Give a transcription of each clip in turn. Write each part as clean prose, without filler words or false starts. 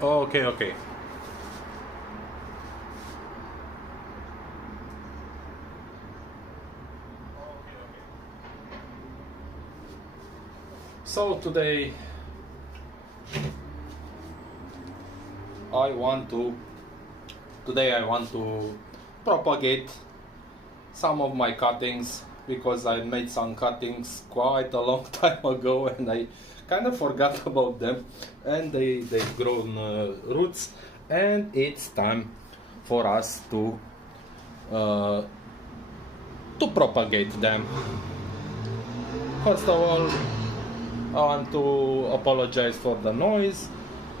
Okay, okay. So I want to today I want to propagate some of my cuttings because I made some cuttings quite a long time ago and I kind of forgot about them, and they've grown roots, and it's time for us uh, to propagate them. First of all, I want to apologize for the noise.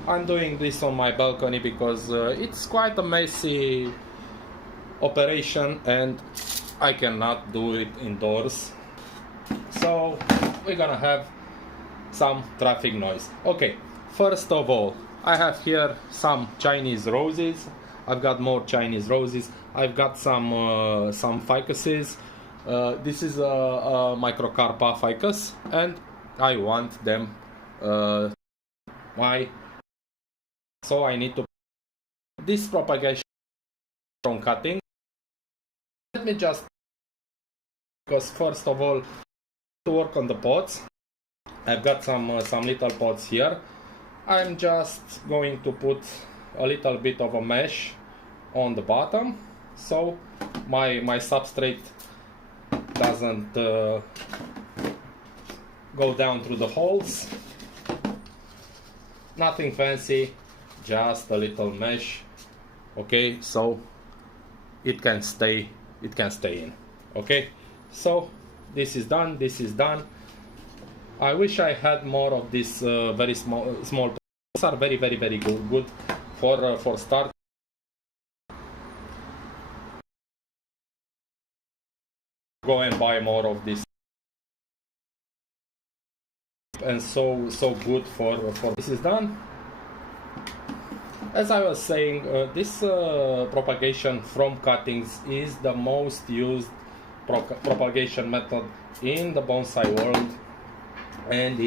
I'm doing this on my balcony because it's quite a messy operation and I cannot do it indoors. So we're gonna have some traffic noise. Okay, first of all, I have here some Chinese roses. I've got more Chinese roses. I've got some ficuses. This is a microcarpa ficus, and I want them my so I need to this propagation from cutting. Let me just, because first of all, to work on the pots, I've got some little pots here. I'm just going to put a little bit of a mesh on the bottom so my substrate doesn't go down through the holes. Nothing fancy, just a little mesh. Okay, so it can stay in. Okay, so this is done. I wish I had more of these very small pots. Are very good for start. Go and buy more of this, and so good for this is done. As I was saying, this propagation from cuttings is the most used propagation method in the bonsai world, and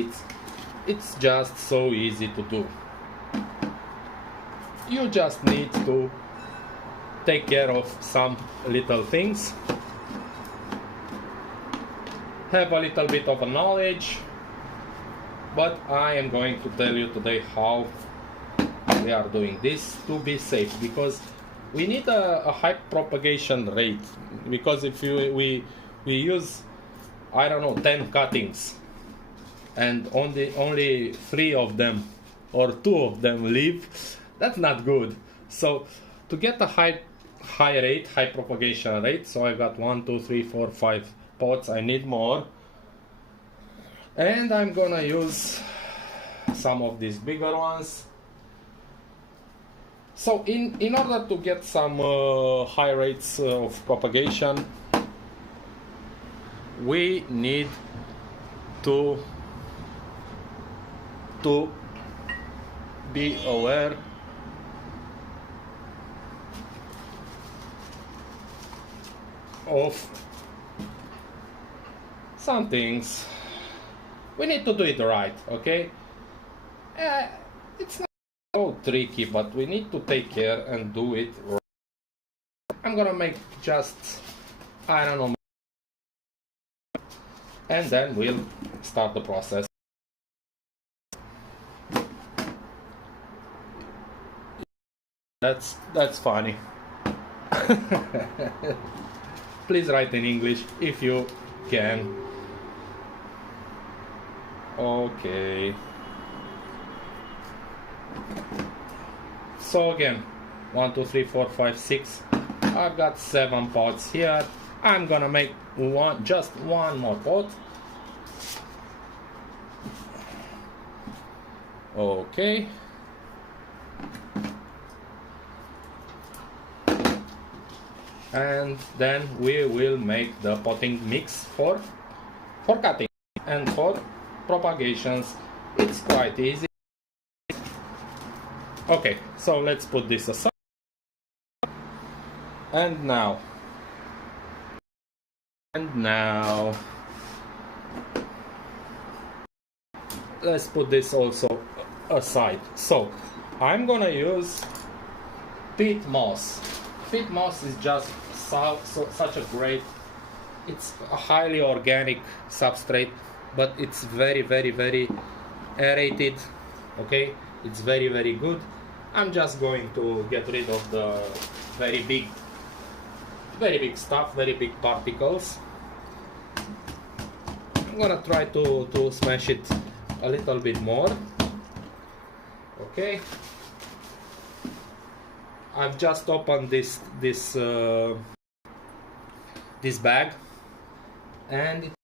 it's just so easy to do. You just need to take care of some little things, have a little bit of a knowledge, but I am going to tell you today how we are doing this to be safe, because we need a high propagation rate. Because if we use, I don't know, 10 cuttings and only 3 of them or 2 of them live, that's not good. So to get a high propagation rate, so I got 1 2 3 4 5 pots, I need more, and I'm gonna use some of these bigger ones. So in order to get some high rates of propagation, we need to be aware of some things. We need to do it right, okay? It's not so tricky, but we need to take care and do it right. I'm gonna make just, I don't know, and then we'll start the process. That's funny. Please write in English if you can. Okay. So again, 1 2 3 4 5 6. I've got 7 pots here. I'm gonna make just one more pot. Okay. And then we will make the potting mix for cutting and for propagations. It's quite easy. Okay, so let's put this aside. And now let's put this also aside. So I'm gonna use peat moss. Peat moss is just such a great, it's a highly organic substrate, but it's very, very, very aerated. Okay, it's very, very good. I'm just going to get rid of the very big stuff, very big particles. I'm gonna try to smash it a little bit more. Okay, I've just opened this bag, and it's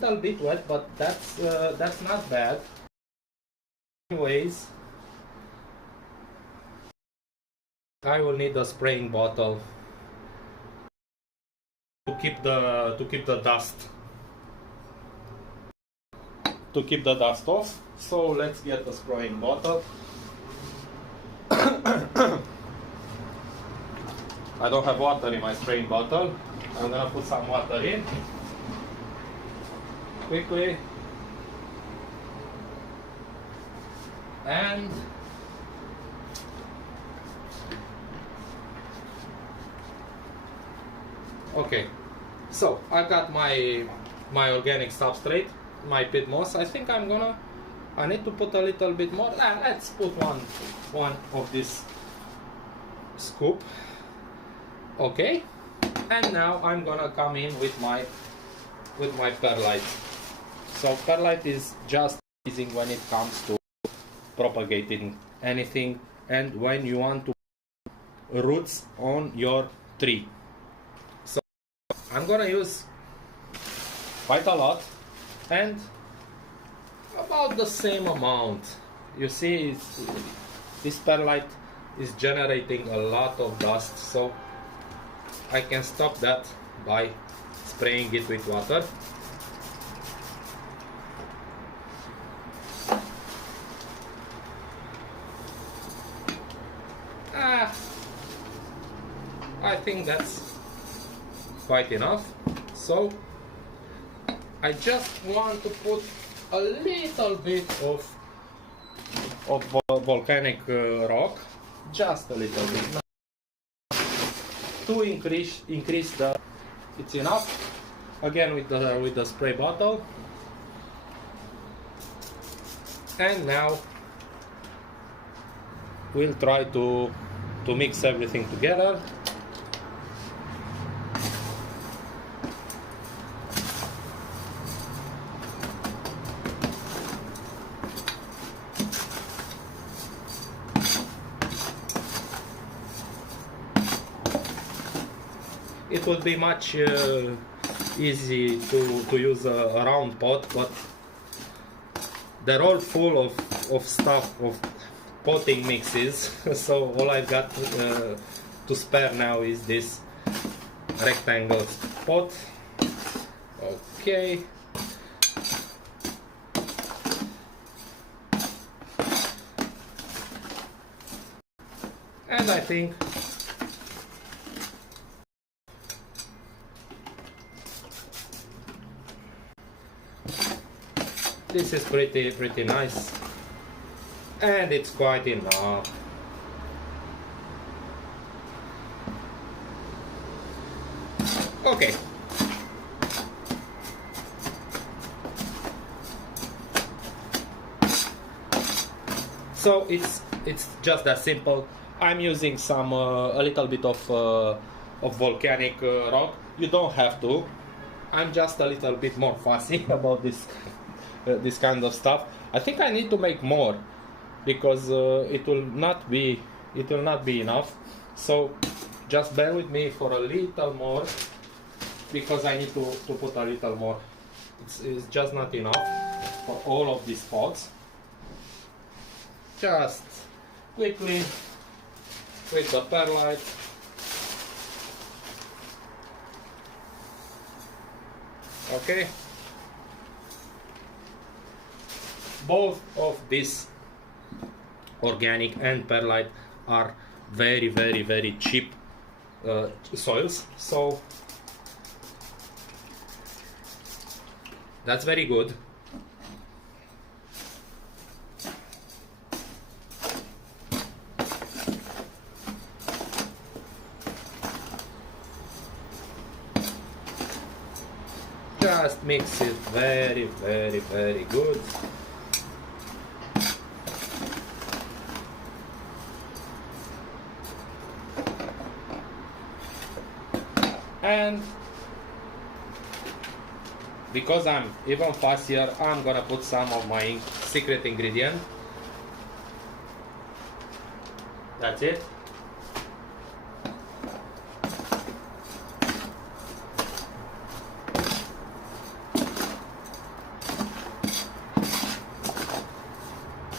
a little bit wet, but that's not bad. Anyways, I will need a spraying bottle to keep the dust off. So let's get the spraying bottle. I don't have water in my spraying bottle. I'm gonna put some water in quickly, and okay, so I got my organic substrate, my peat moss. I think I need to put a little bit more. Let's put one of this scoop. Okay, and now I'm gonna come in with my perlite. So perlite is just amazing when it comes to propagating anything, and when you want to roots on your tree. So I'm gonna use quite a lot, and about the same amount. You see, this perlite is generating a lot of dust, so I can stop that by spraying it with water. I think that's quite enough. So I just want to put a little bit of volcanic rock, just a little bit, to increase the. It's enough. Again with the spray bottle, and now we'll try to mix everything together. It would be much easy to use a round pot, but they're all full of stuff, of potting mixes. So all I've got to spare now is this rectangle pot. Okay. And I think this is pretty nice, and it's quite enough. Okay. So it's just that simple. I'm using some a little bit of volcanic rock. You don't have to. I'm just a little bit more fussy about this kind of stuff. I think I need to make more, because it will not be enough. So just bear with me for a little more, because I need to put a little more. It's just not enough for all of these pots. Just quickly with the perlite. Okay. Both of these, organic and perlite, are very, very, very cheap soils, so that's very good. Just mix it very, very, very good. And because I'm even faster, I'm gonna put some of my secret ingredient. That's it.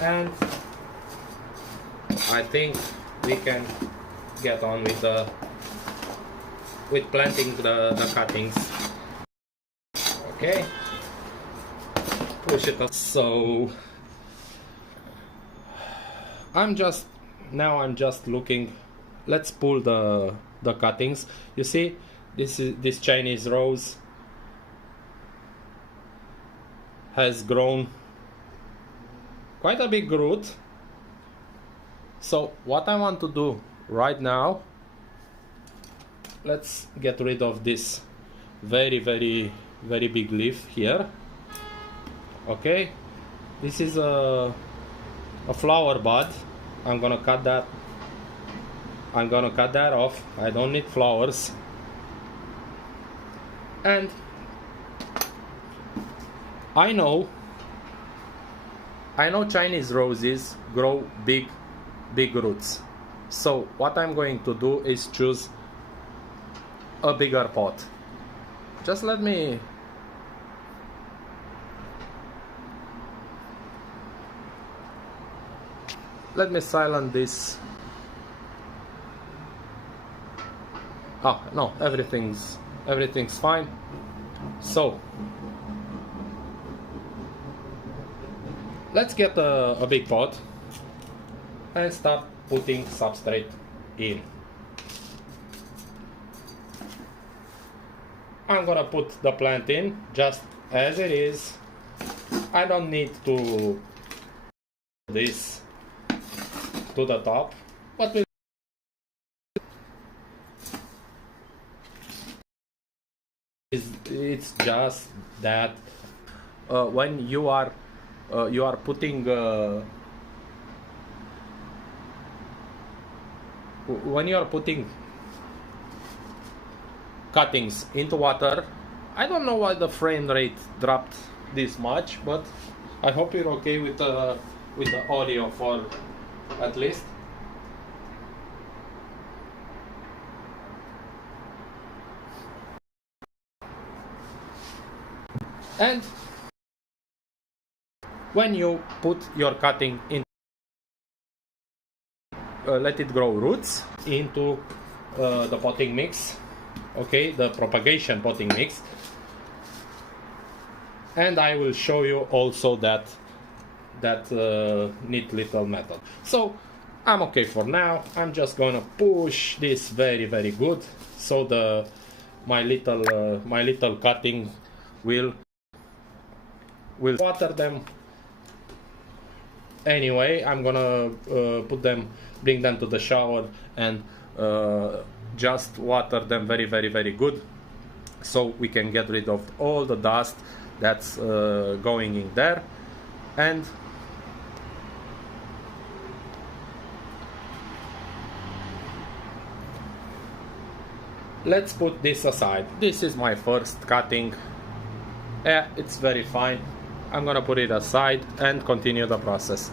And I think we can get on with planting the cuttings. Okay, push it up. So I'm just looking. Let's pull the cuttings. You see, this Chinese rose has grown quite a big root. So what I want to do right now, let's get rid of this very, very, very big leaf here. Okay, this is a flower bud. I'm gonna cut that off. I don't need flowers. And I know Chinese roses grow big roots. So what I'm going to do is choose a bigger pot. Just let me silence this. Oh no, everything's fine. So let's get a big pot and start putting substrate in. I'm gonna put the plant in just as it is. I don't need to this to the top, but it's just that when you are putting cuttings into water. I don't know why the frame rate dropped this much, but I hope you're okay with the audio for at least. And when you put your cutting in, let it grow roots into the potting mix. Okay, the propagation potting mix, and I will show you also that neat little method. So I'm okay for now. I'm just gonna push this very, very good, so my little cutting will water them. Anyway, I'm gonna bring them to the shower and just water them very, very, very good, so we can get rid of all the dust that's going in there. And let's put this aside. This is my first cutting. Yeah, it's very fine. I'm gonna put it aside and continue the process.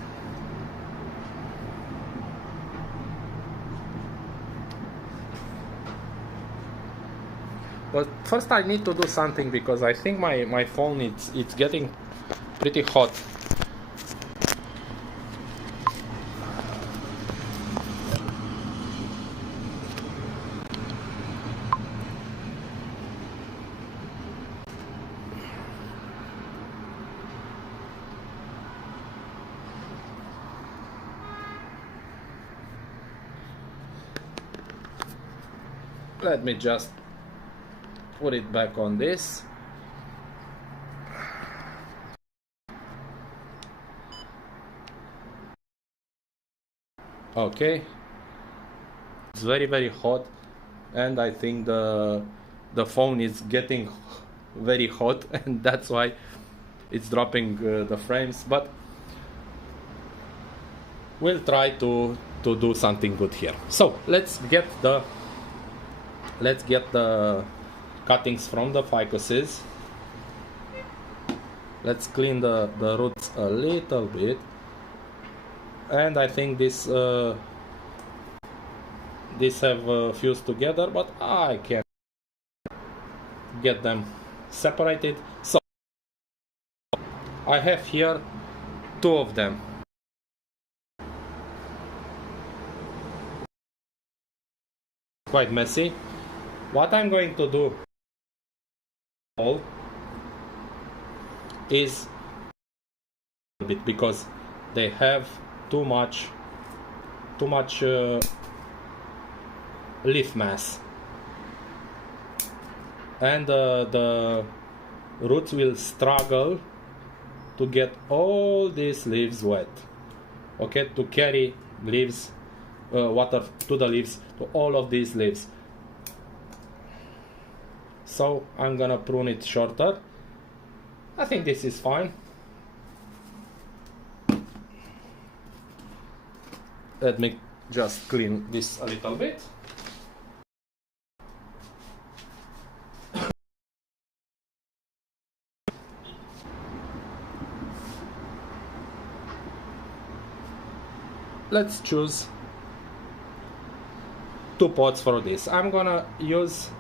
But first I need to do something, because I think my phone it's getting pretty hot. Let me just put it back on this. Okay, it's very, very hot, and I think the phone is getting very hot, and that's why it's dropping the frames, but we'll try to do something good here. So let's get the cuttings from the ficuses. Let's clean the roots a little bit, and I think this have fused together, but I can get them separated. So I have here 2 of them. Quite messy. What I'm going to do is a bit, because they have too much leaf mass, and the roots will struggle to get all these leaves wet, okay, to carry leaves, water to the leaves, to all of these leaves. So I'm gonna prune it shorter. I think this is fine. Let me just clean this a little bit. Let's choose 2 pots for this. I'm gonna use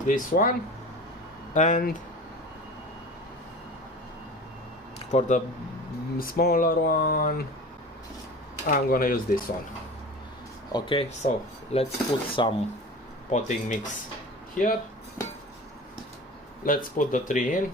this one, and for the smaller one I'm gonna use this one. Okay, so let's put some potting mix here. Let's put the 3 in.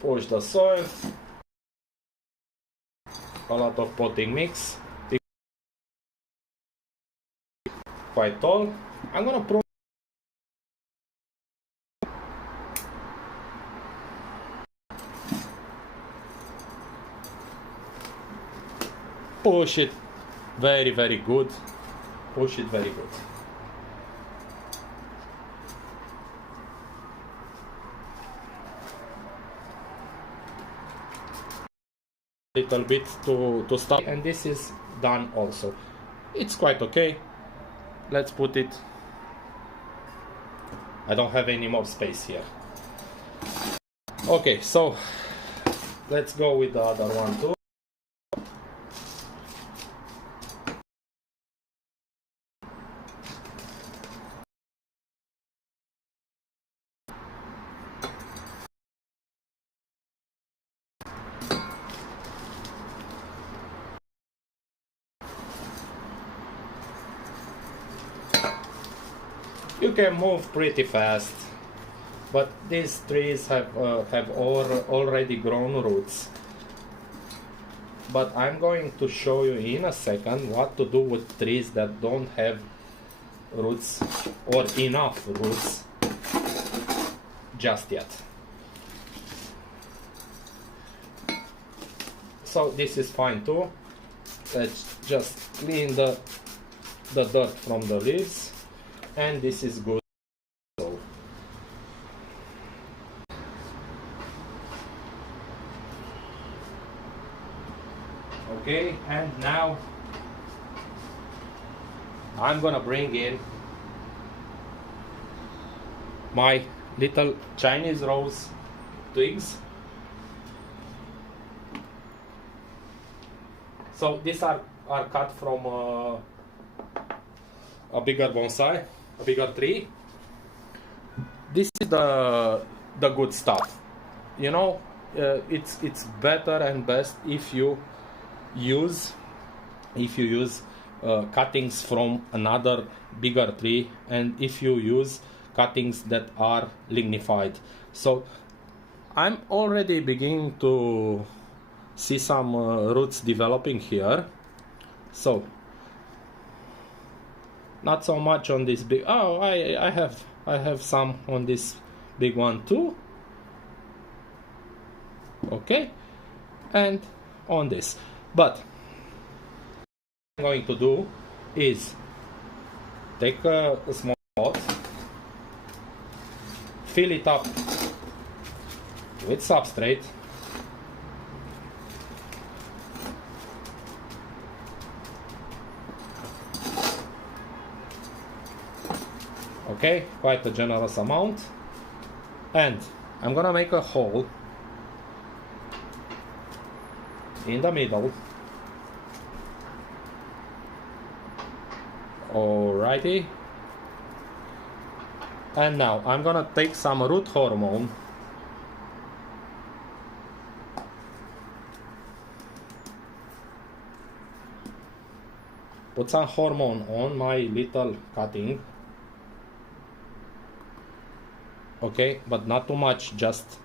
Push the soil, a lot of potting mix, quite tall. I'm gonna prune. Push it very, very good. Push it very good. Little bit to stop, and this is done also. It's quite okay. Let's put it. I don't have any more space here. Okay, so let's go with the other one too. You can move pretty fast, but these trees have already grown roots. But I'm going to show you in a second what to do with trees that don't have roots or enough roots just yet. So this is fine too. Let's just clean the dirt from the leaves. And this is good. So okay, and now I'm gonna bring in my little Chinese rose twigs. So these are cut from a bigger bonsai, a bigger tree. This is the good stuff. You know, it's better and best if you use cuttings from another bigger tree, and if you use cuttings that are lignified. So I'm already beginning to see some roots developing here. So not so much on this big. Oh, I have some on this big one too. okay, and on this. But what I'm going to do is take a small pot, fill it up with substrate, okay, quite a generous amount, and I'm gonna make a hole in the middle. Alrighty, and now I'm gonna take some root hormone, put some hormone on my little cutting, okay, but not too much, just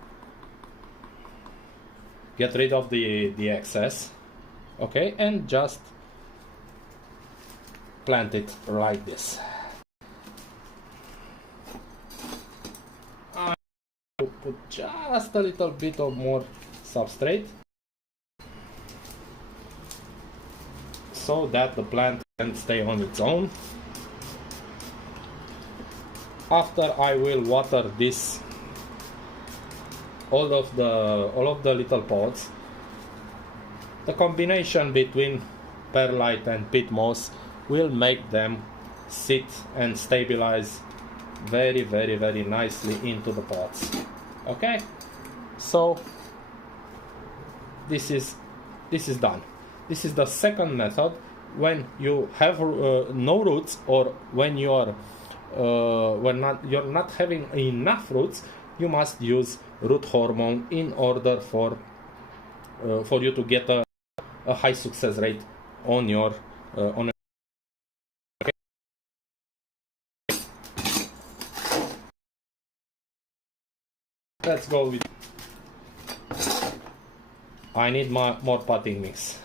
get rid of the excess, okay, and just plant it like this. I will put just a little bit of more substrate so that the plant can stay on its own. After, I will water this, all of the little pots. The combination between perlite and peat moss will make them sit and stabilize very, very, very nicely into the pots. Okay, so this is done. This is the second method. When you have no roots, or when you are you're not having enough roots, you must use root hormone in order for you to get a high success rate on your okay. Let's go with, I need more potting mix.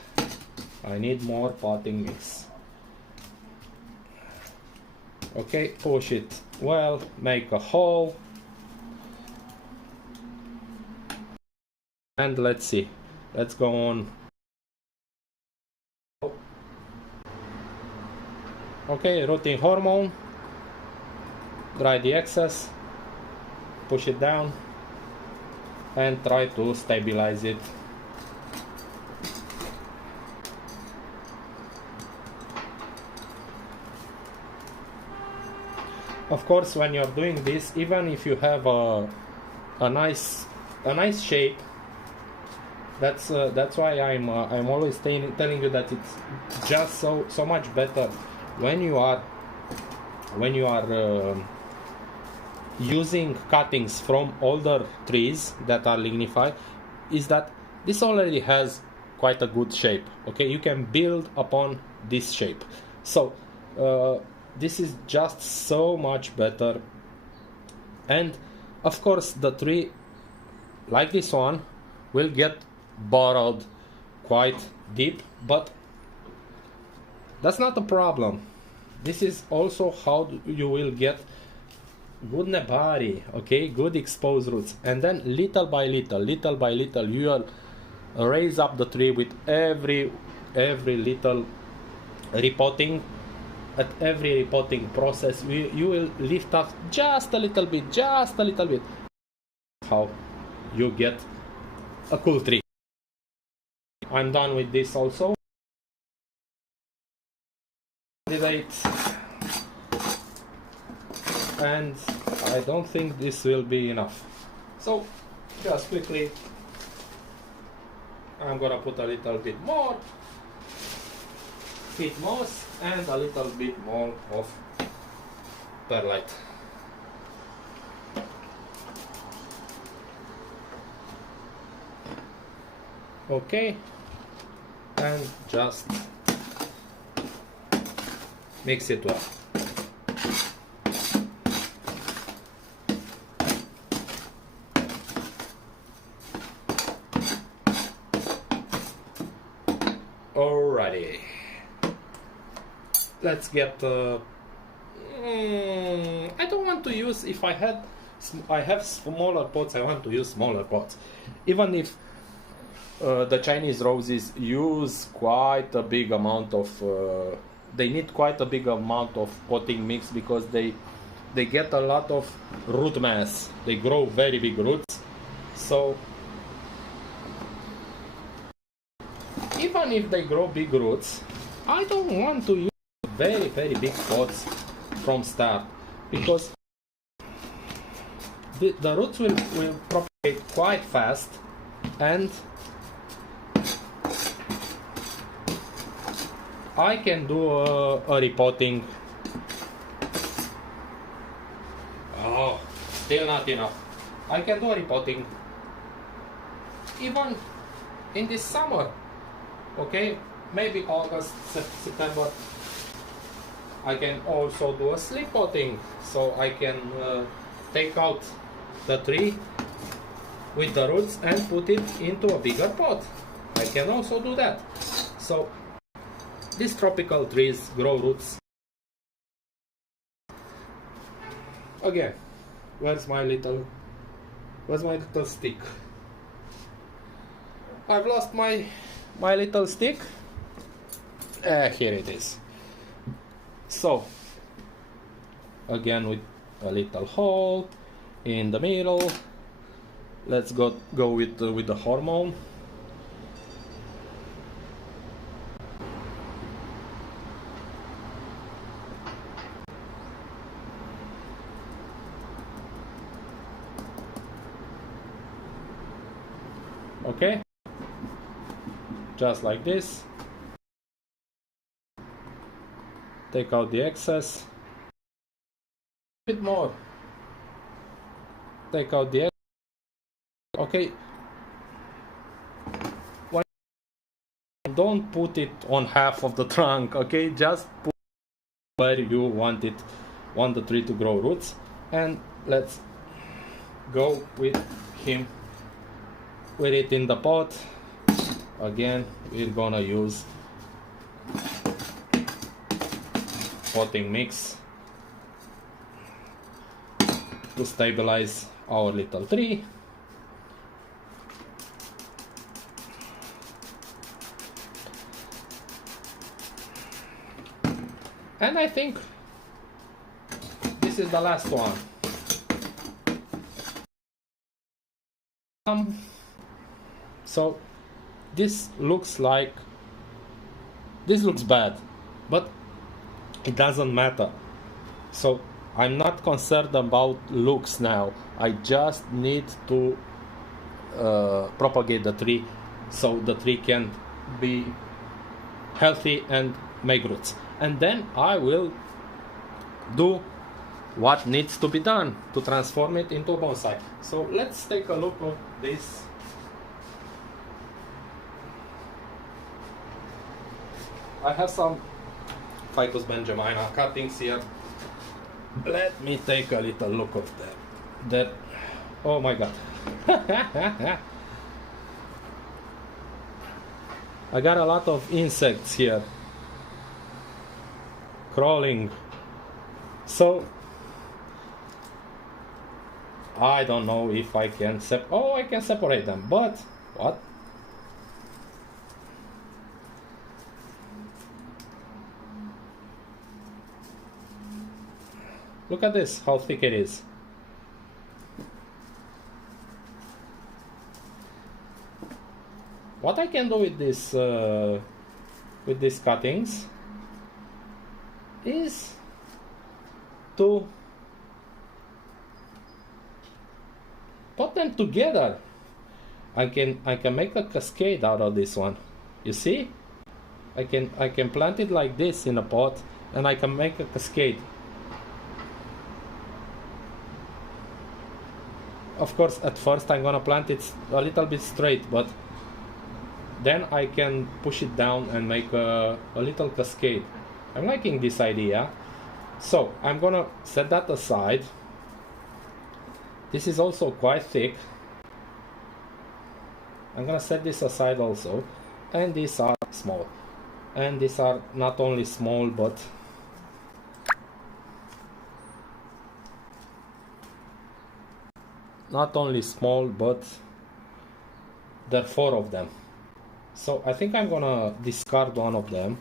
I need more potting mix. Okay, push it well, make a hole, and let's see. Let's go on. Okay, rooting hormone, dry the excess, push it down, and try to stabilize it. Of course, when you're doing this, even if you have a nice shape, that's why I'm always telling you that it's just so much better when you are using cuttings from older trees that are lignified, is that this already has quite a good shape. Okay, you can build upon this shape. So this is just so much better. And of course, the tree like this one will get burrowed quite deep, but that's not a problem. This is also how you will get good nebari, okay, good exposed roots, and then little by little, you will raise up the tree with every little repotting. At every repotting process, you will lift up just a little bit, how you get a cool tree. I'm done with this also. And I don't think this will be enough. So just quickly, I'm gonna put a little bit more peat moss and a little bit more of perlite. Okay, and just mix it well. Alrighty, let's get I don't want to use, if I have smaller pots, I want to use smaller pots, even if The Chinese roses use quite a big amount of they need quite a big amount of potting mix because they get a lot of root mass. They grow very big roots, so even if they grow big roots, I don't want to use very big pots from start, because the roots will propagate quite fast, and I can do a repotting. Oh, still not enough. I can do a repotting even in this summer. Okay, maybe August, September. I can also do a slip potting, so I can take out the tree with the roots and put it into a bigger pot. I can also do that. So these tropical trees grow roots. Again, where's my little stick? I've lost my little stick. Here it is. So again, with a little hole in the middle, let's go with the hormone. Okay, just like this. Take out the excess. A bit more. Take out the excess. Okay. Don't put it on half of the trunk. Okay, just put where you want the tree to grow roots. And let's go with him. With it in the pot. Again, we're gonna use potting mix to stabilize our little tree. And I think this is the last one. So this looks bad, but it doesn't matter. So I'm not concerned about looks now. I just need to propagate the tree so the tree can be healthy and make roots. And then I will do what needs to be done to transform it into a bonsai. So let's take a look at this. I have some Ficus benjamina cuttings here. Let me take a little look of that. Oh my god. I got a lot of insects here crawling. So I don't know if I can I can separate them, but what? Look at this, how thick it is. What I can do with these cuttings is to put them together. I can make a cascade out of this one. You see? I can plant it like this in a pot, and I can make a cascade. Of course, at first I'm gonna plant it a little bit straight, but then I can push it down and make a little cascade. I'm liking this idea. So I'm gonna set that aside. This is also quite thick. I'm gonna set this aside also. And these are small. And these are not only small, but there are 4 of them. So I think I'm gonna discard one of them.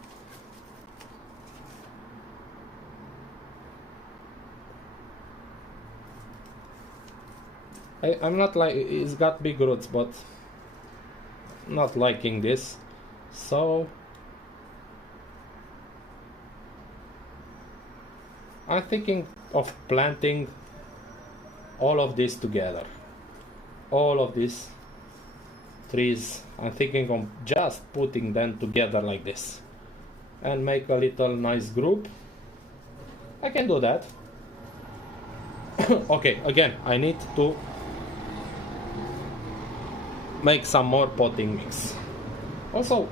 I'm not like, it's got big roots, but not liking this. So I'm thinking of planting all of this together. All of these trees, I'm thinking of just putting them together like this and make a little nice group. I can do that. Okay, again, I need to make some more potting mix. Also,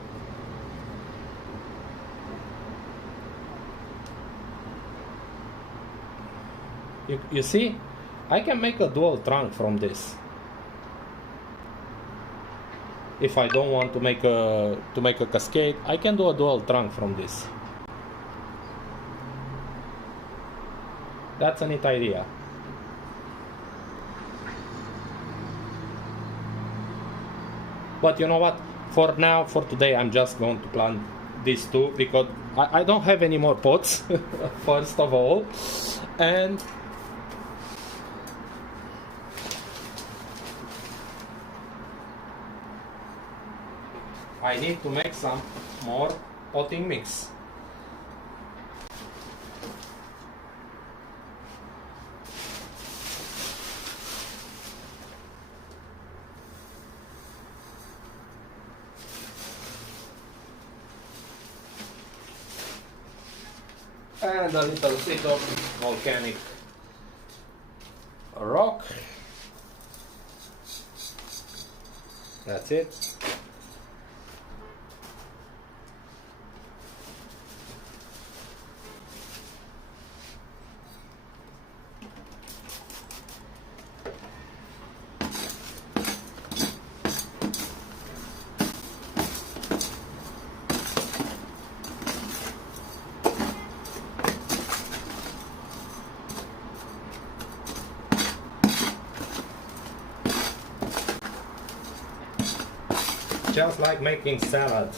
you see, I can make a dual trunk from this. If I don't want to make a cascade, I can do a dual trunk from this. That's a neat idea. But you know what? For now, for today, I'm just going to plant these two because I don't have any more pots, first of all. And I need to make some more potting mix. And a little bit of volcanic rock. That's it. Just like making salad.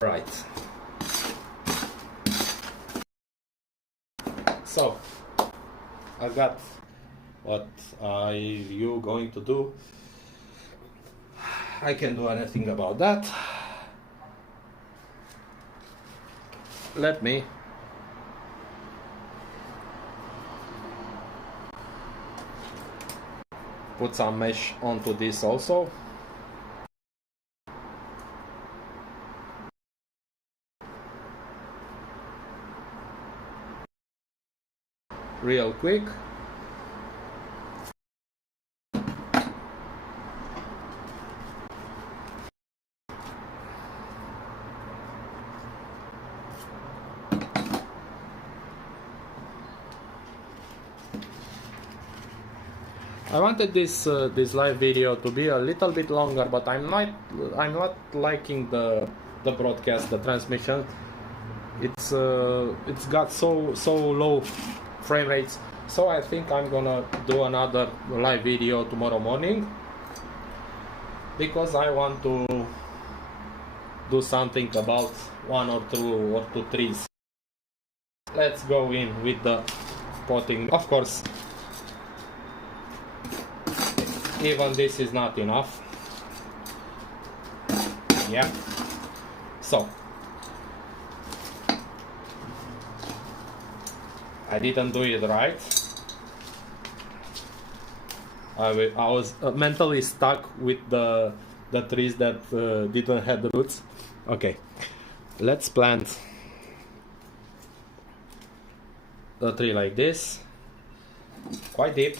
Right. So, I got what are you going to do? I can't do anything about that. Let me put some mesh onto this also. Real quick. I wanted this live video to be a little bit longer, but I'm not liking the broadcast, the transmission. It's got so low frame rates, so I think I'm gonna do another live video tomorrow morning because I want to do something about one or two trees. Let's go in with the potting. Of course, even this is not enough. Yeah. So I didn't do it right. I was mentally stuck with the trees that didn't have the roots. Okay, let's plant the tree like this, quite deep.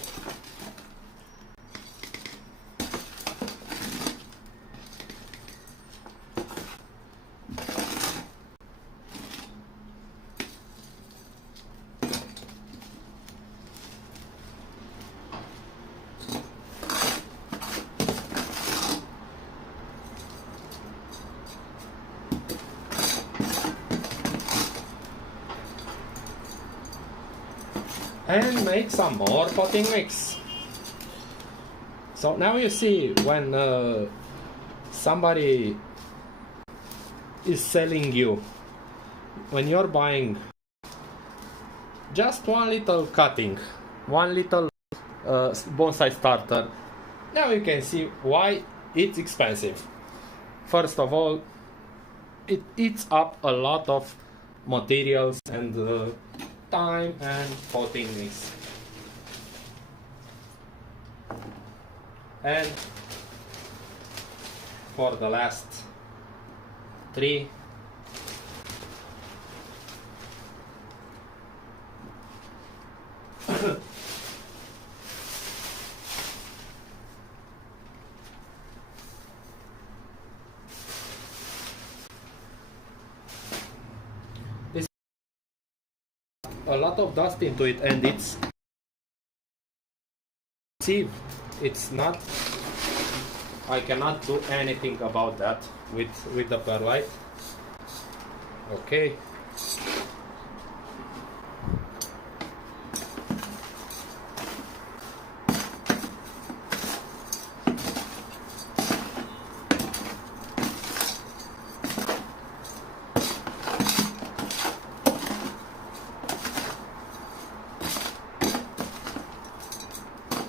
And make some more potting mix. So now you see when somebody is selling you, when you're buying just one little cutting, one little bonsai starter, now you can see why it's expensive. First of all, it eats up a lot of materials and time and potting mix. And for the last 3, this a lot of dust into it, and it's not, I cannot do anything about that with the perlite. Okay.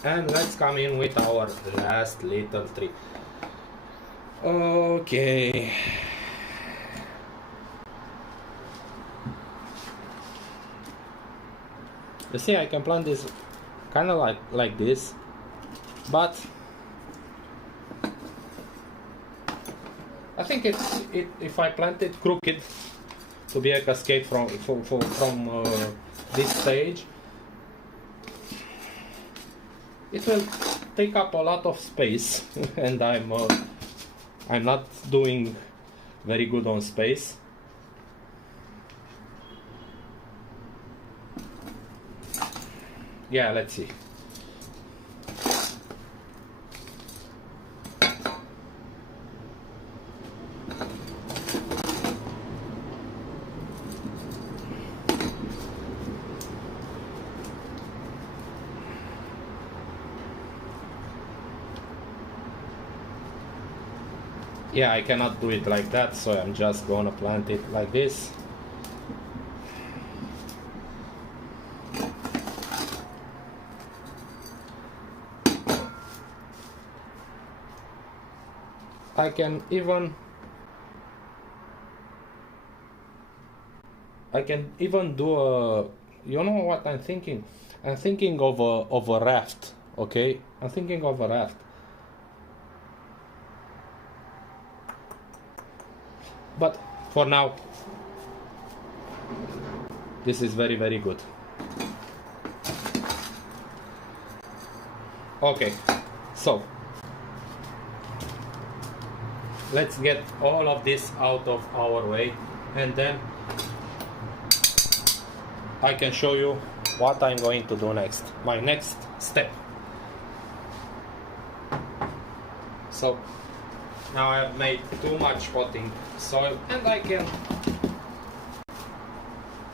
And let's come in with our last little trick. Okay. You see, I can plant this kind of like this, but I think if I plant it crooked to be a cascade from this stage, it will take up a lot of space, and I'm not doing very good on space. Yeah, let's see. Yeah, I cannot do it like that, so I'm just gonna plant it like this. I can even do a, you know what I'm thinking? I'm thinking of a raft, okay? I'm thinking of a raft. But for now, this is very, very good. Okay, so let's get all of this out of our way, and then I can show you what I'm going to do next, my next step. So now I have made too much potting soil, and I can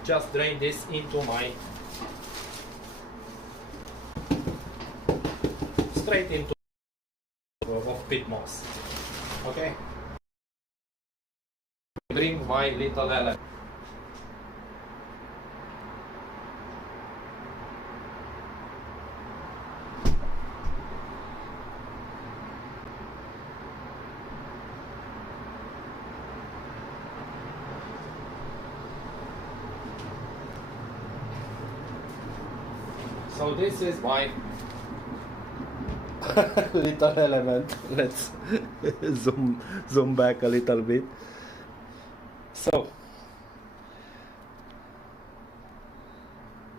just drain this into my straight into of pit moss. Okay, bring my little element. So this is my little element. Let's zoom back a little bit. So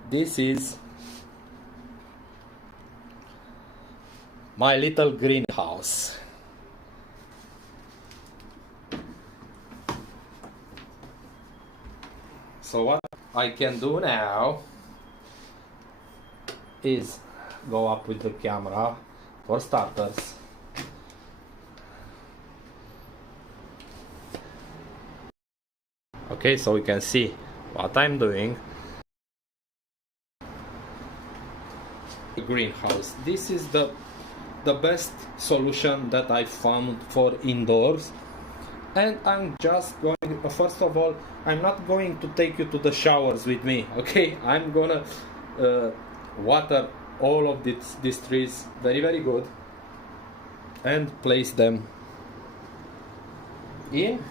this is my little greenhouse. So what I can do now is go up with the camera for starters. Okay, so we can see what I'm doing. The greenhouse. This is the the best solution that I found for indoors. And I'm just going, first of all, I'm not going to take you to the showers with me, okay? I'm gonna water all of these trees very, very good and place them in.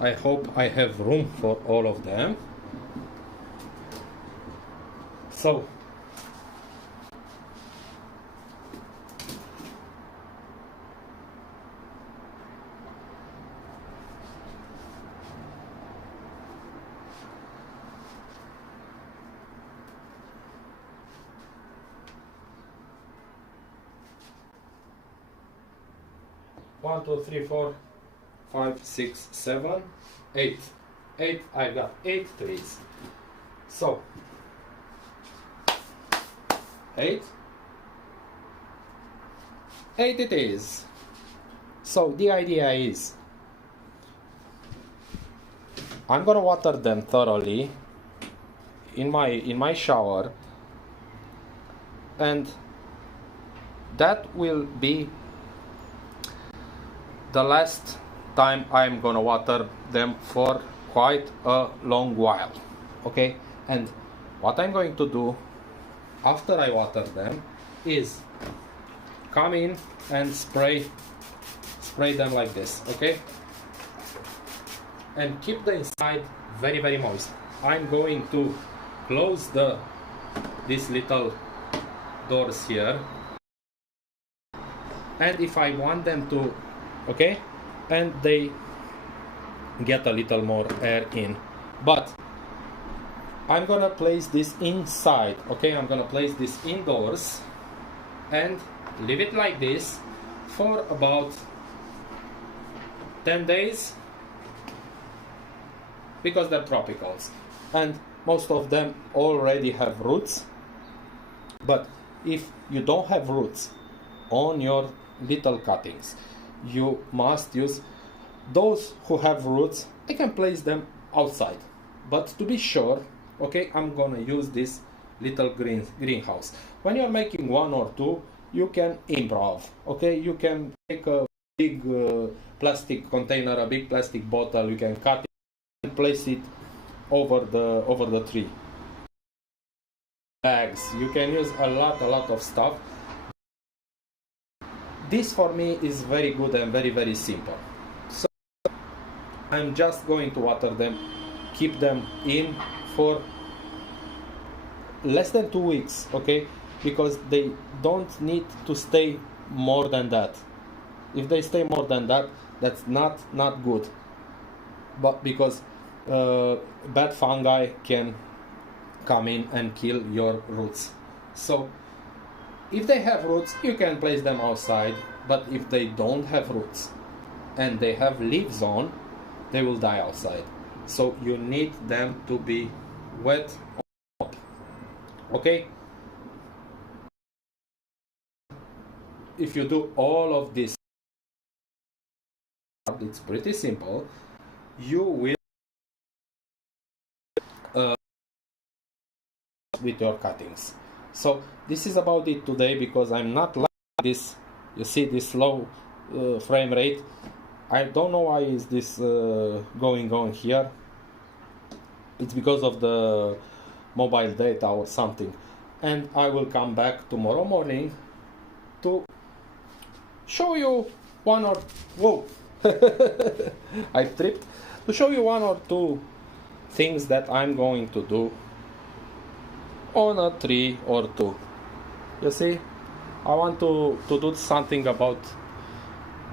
I hope I have room for all of them. So, one, two, three, four, 5, 6, 7, 8. 8, I got 8 trees. So 8 it is. So the idea is I'm gonna water them thoroughly in my shower, and that will be the last time I'm gonna water them for quite a long while, okay? And what I'm going to do after I water them is come in and spray them like this, okay? And keep the inside very, very moist. I'm going to close these little doors here, and if I want them to, okay, and they get a little more air in, but I'm gonna place this inside, okay? I'm gonna place this indoors and leave it like this for about 10 days because they're tropicals and most of them already have roots. But if you don't have roots on your little cuttings, you must use those who have roots. I can place them outside, but to be sure, okay, I'm gonna use this little greenhouse. When you're making one or two, you can improv, okay? You can take a big plastic container, a big plastic bottle, you can cut it and place it over the tree. Bags, you can use a lot of stuff. This for me is very good and very, very simple. So I'm just going to water them, keep them in for less than 2 weeks, okay? Because they don't need to stay more than that. If they stay more than that, that's not good. But because bad fungi can come in and kill your roots. So if they have roots, you can place them outside, but if they don't have roots and they have leaves on, they will die outside. So you need them to be wet on top, okay? If you do all of this, it's pretty simple. You will with your cuttings. So this is about it today, because I'm not like this. You see this low frame rate. I don't know why is this going on here. It's because of the mobile data or something. And I will come back tomorrow morning to show you one or whoa I tripped, to show you one or two things that I'm going to do on a tree or two. You see, I want to do something about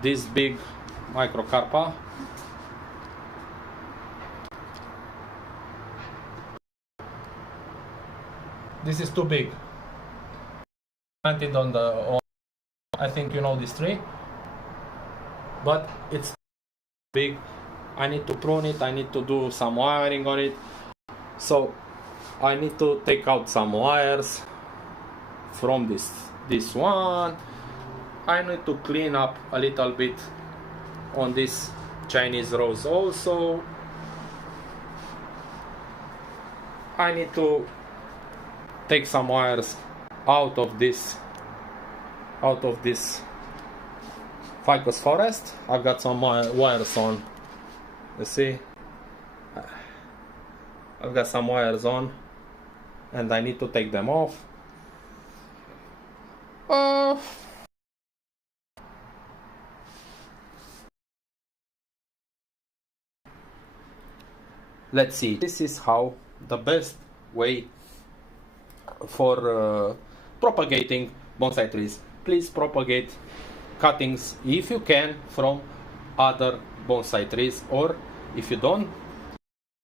this big microcarpa. This is too big. Planted on I think you know this tree, but it's big. I need to prune it, I need to do some wiring on it. So I need to take out some wires from this one. I need to clean up a little bit on this Chinese rose also. I need to take some wires out of this out of this ficus forest. I've got some wires on. You see, I've got some wires on and I need to take them off. Let's see. This is how the best way for propagating bonsai trees. Please propagate cuttings if you can from other bonsai trees, or if you don't,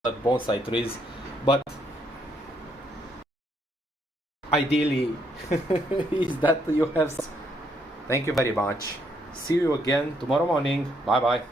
bonsai trees, but ideally is that you have. Thank you very much. See you again tomorrow morning. Bye bye.